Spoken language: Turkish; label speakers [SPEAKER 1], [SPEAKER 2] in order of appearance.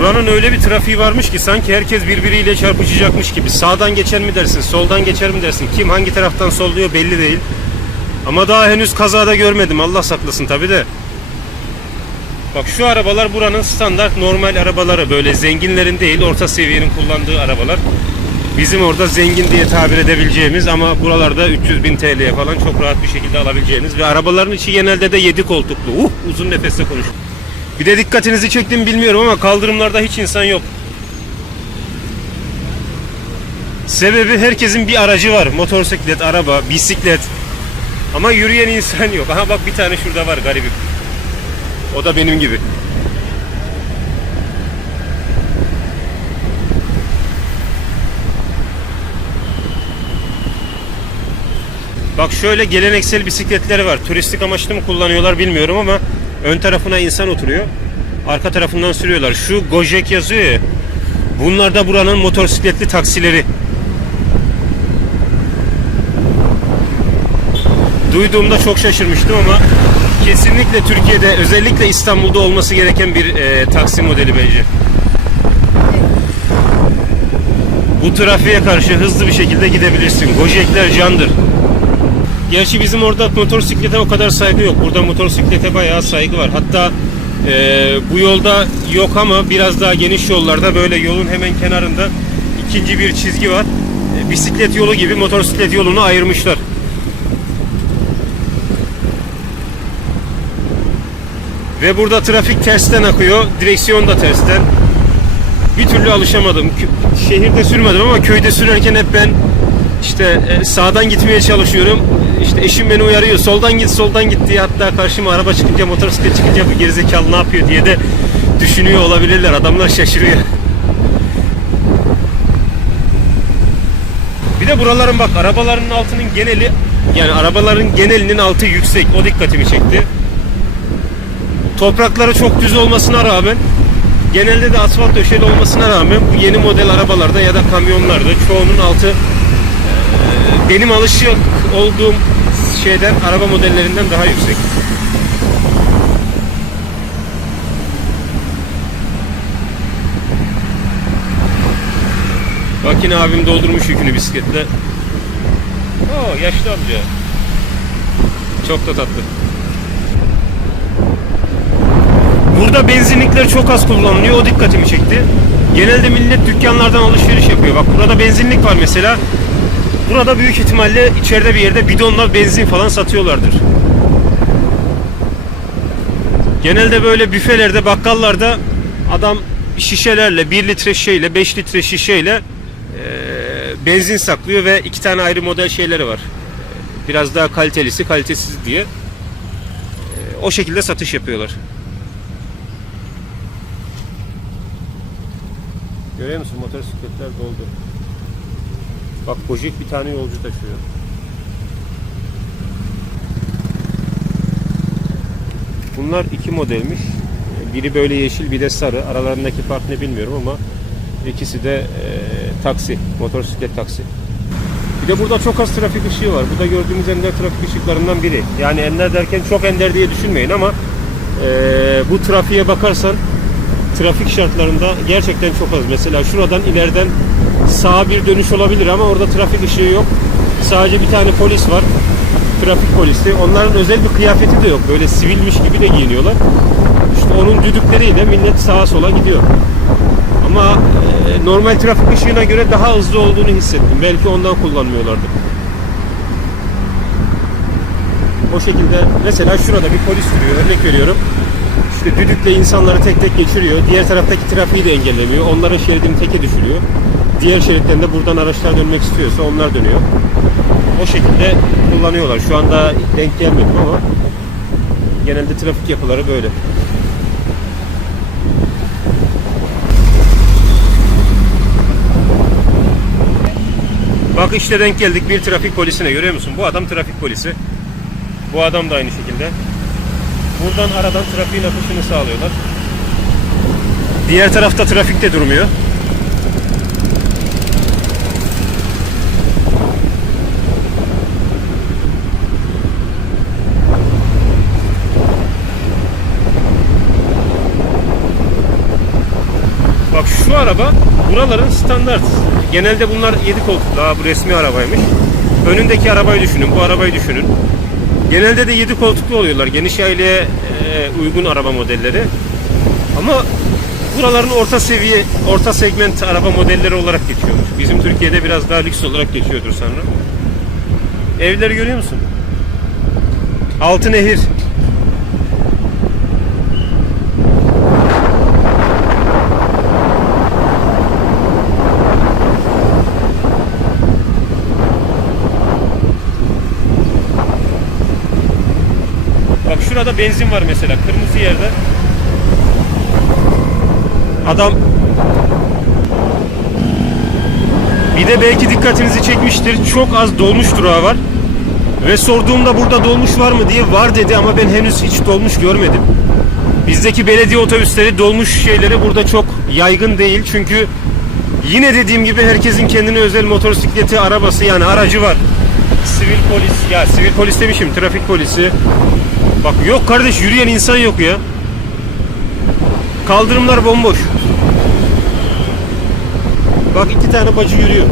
[SPEAKER 1] Buranın öyle bir trafiği varmış ki sanki herkes birbiriyle çarpışacakmış gibi. Sağdan geçer mi dersin, soldan geçer mi dersin? Kim hangi taraftan solluyor belli değil. Ama daha henüz kazada görmedim. Allah saklasın tabi de. Bak şu arabalar buranın standart normal arabaları. Böyle zenginlerin değil, orta seviyenin kullandığı arabalar. Bizim orada zengin diye tabir edebileceğimiz ama buralarda 300 bin TL'ye falan çok rahat bir şekilde alabileceğiniz ve arabaların içi genelde de 7 koltuklu. Uh uzun nefesle konuş. Bir de dikkatinizi çektim bilmiyorum ama kaldırımlarda hiç insan yok. Sebebi herkesin bir aracı var. Motosiklet, araba, bisiklet. Ama yürüyen insan yok. Aha bak bir tane şurada var garibim. O da benim gibi. Bak şöyle geleneksel bisikletleri var. Turistik amaçlı mı kullanıyorlar bilmiyorum ama ön tarafına insan oturuyor. Arka tarafından sürüyorlar. Şu Gojek yazıyor ya. Bunlar da buranın motosikletli taksileri. Duyduğumda çok şaşırmıştım ama kesinlikle Türkiye'de özellikle İstanbul'da olması gereken bir e, taksi modeli bence. Bu trafiğe karşı hızlı bir şekilde gidebilirsin. Gojekler candır. Gerçi bizim orada motosiklete o kadar saygı yok. Burada motosiklete bayağı saygı var. Hatta e, bu yolda yok ama biraz daha geniş yollarda böyle yolun hemen kenarında ikinci bir çizgi var. E, bisiklet yolu gibi motosiklet yolunu ayırmışlar. Ve burada trafik tersten akıyor. Direksiyon da tersten. Bir türlü alışamadım. Şehirde sürmedim ama köyde sürerken hep ben işte e, sağdan gitmeye çalışıyorum. İşte eşim beni uyarıyor. Soldan git, soldan git diye. Hatta karşıma araba çıkınca, motosiklet çıkınca bu gerizekalı ne yapıyor diye de düşünüyor olabilirler. Adamlar şaşırıyor. Bir de buraların bak arabaların altının geneli yani arabaların genelinin altı yüksek. O dikkatimi çekti. Toprakları çok düz olmasına rağmen genelde de asfalt döşeli olmasına rağmen bu yeni model arabalarda ya da kamyonlarda çoğunun altı benim alışık olduğum şeyden araba modellerinden daha yüksek. Bak yine abim doldurmuş yükünü bisikletle. Oo yaşlı amca. Çok da tatlı. Burada benzinlikler çok az kullanılıyor. O dikkatimi çekti. Genelde millet dükkanlardan alışveriş yapıyor. Bak burada benzinlik var mesela. Burada büyük ihtimalle içeride bir yerde bidonla benzin falan satıyorlardır. Genelde böyle büfelerde, bakkallarda adam şişelerle, 1 litre şişeyle, 5 litre şişeyle e, benzin saklıyor ve iki tane ayrı model şeyleri var. Biraz daha kalitelisi, kalitesiz diye. E, o şekilde satış yapıyorlar. Görüyor musun motosikletler doldu. Bak Gojek bir tane yolcu taşıyor. Bunlar iki modelmiş. Biri böyle yeşil bir de sarı. Aralarındaki fark ne bilmiyorum ama ikisi de e, taksi, motosiklet taksi. Bir de burada çok az trafik ışığı var. Bu da gördüğümüz ender trafik ışıklarından biri. Yani ender derken çok ender diye düşünmeyin ama e, bu trafiğe bakarsan trafik şartlarında gerçekten çok az. Mesela şuradan ileriden sağa bir dönüş olabilir ama orada trafik ışığı yok. Sadece bir tane polis var. Trafik polisi. Onların özel bir kıyafeti de yok. Böyle sivilmiş gibi de giyiniyorlar. İşte onun düdükleriyle millet sağa sola gidiyor. Ama e, normal trafik ışığına göre daha hızlı olduğunu hissettim. Belki ondan kullanmıyorlardı. O şekilde mesela şurada bir polis duruyor. Örnek veriyorum. İşte düdükle insanları tek tek geçiriyor. Diğer taraftaki trafiği de engellemiyor. Onların şeridini teke düşürüyor. Diğer şeritten buradan araçlar dönmek istiyorsa onlar dönüyor. O şekilde kullanıyorlar. Şu anda denk gelmedim ama genelde trafik yapıları böyle. Bak işte denk geldik bir trafik polisine görüyor musun? Bu adam trafik polisi. Bu adam da aynı şekilde. Buradan aradan trafiğin akışını sağlıyorlar. Diğer tarafta trafik de durmuyor. Araba buraların standart. Genelde bunlar 7 koltuklu. Daha bu resmi arabaymış. Önündeki arabayı düşünün, bu arabayı düşünün. Genelde de 7 koltuklu oluyorlar. Geniş aileye uygun araba modelleri. Ama buraların orta seviye, orta segment araba modelleri olarak geçiyormuş. Bizim Türkiye'de biraz daha lüks olarak geçiyordur sanırım. Evleri görüyor musun? Altı nehir. Bak şurada benzin var mesela kırmızı yerde. Adam bir de belki dikkatinizi çekmiştir. Çok az dolmuş durağı var. Ve sorduğumda burada dolmuş var mı diye var dedi ama ben henüz hiç dolmuş görmedim. Bizdeki belediye otobüsleri dolmuş şeyleri burada çok yaygın değil. Çünkü yine dediğim gibi herkesin kendine özel motosikleti, arabası yani aracı var. Sivil polis, ya sivil polis demişim, trafik polisi. Bak yok kardeş yürüyen insan yok ya. Kaldırımlar bomboş. Bak iki tane bacı yürüyor.